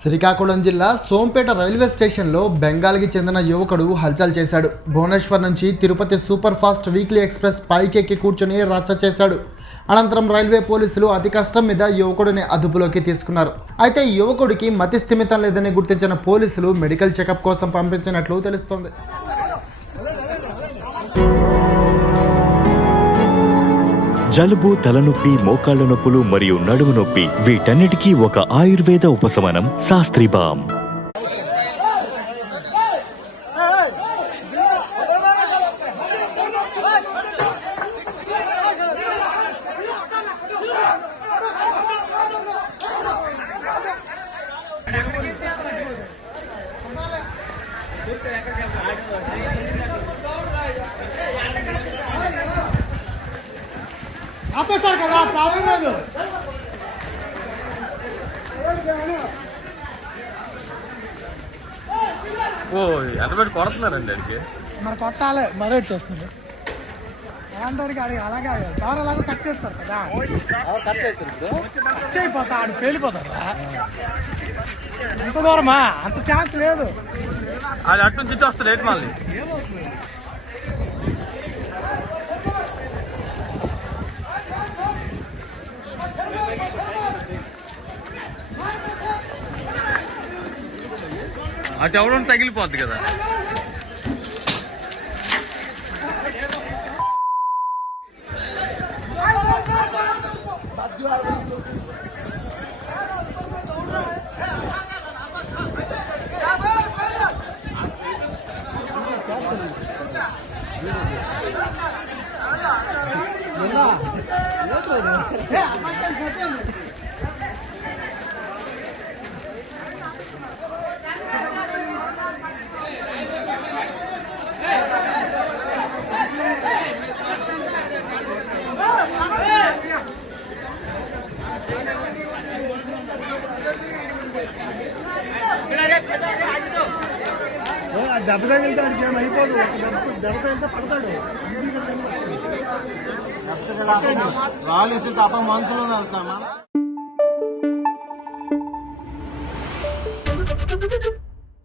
శ్రీకాకుళం జిల్లా సోంపేట రైల్వే స్టేషన్లో బెంగాల్కి చెందిన యువకుడు హల్చల్ చేశాడు. భువనేశ్వర్ నుంచి Tirupati super fast weekly express పైకెక్కి కూర్చొని రచ్చ చేశాడు. అనంతరం రైల్వే పోలీసులు అతి కష్టం మీద యువకుడిని అదుపులోకి తీసుకున్నారు. అయితే యువకుడికి మతి స్థిమితం లేదని గుర్తించిన పోలీసులు మెడికల్ చెకప్ కోసం పంపించినట్లు తెలుస్తోంది. జలుబు, తలనొప్పి, మోకాళ్ల నొప్పులు మరియు నడుము నొప్పి వీటన్నిటికీ ఒక ఆయుర్వేద ఉపశమనం శాస్త్రీ బామ్. ఆపేస్తారు కదా, ప్రాబ్లం లేదు. ఓ ఎంత పెట్టి కొడుతున్నారండి అడిగి మరి కొట్టాలి, మరేట్ చేస్తున్నారు అలాంటి అది అలాగే ఎవరు అలాగే కట్ చేస్తారు కదా, కట్ చేస్తారు కట్ అయిపోతా ఆడు పేలిపోతారా. అంత దూరమా, అంత ఛాన్స్ లేదు. అది అటు నుంచి వస్తుంది ఏంటి మళ్ళీ అటు ఎవడో తగిలిపోద్ది కదా. దెబ్బ తగిలితే ఏం అయిపోదు, దెబ్బ తగిలితే పడతాడు. రాళ్ళు వేసి తప్ప మనసులో వెళ్తామా.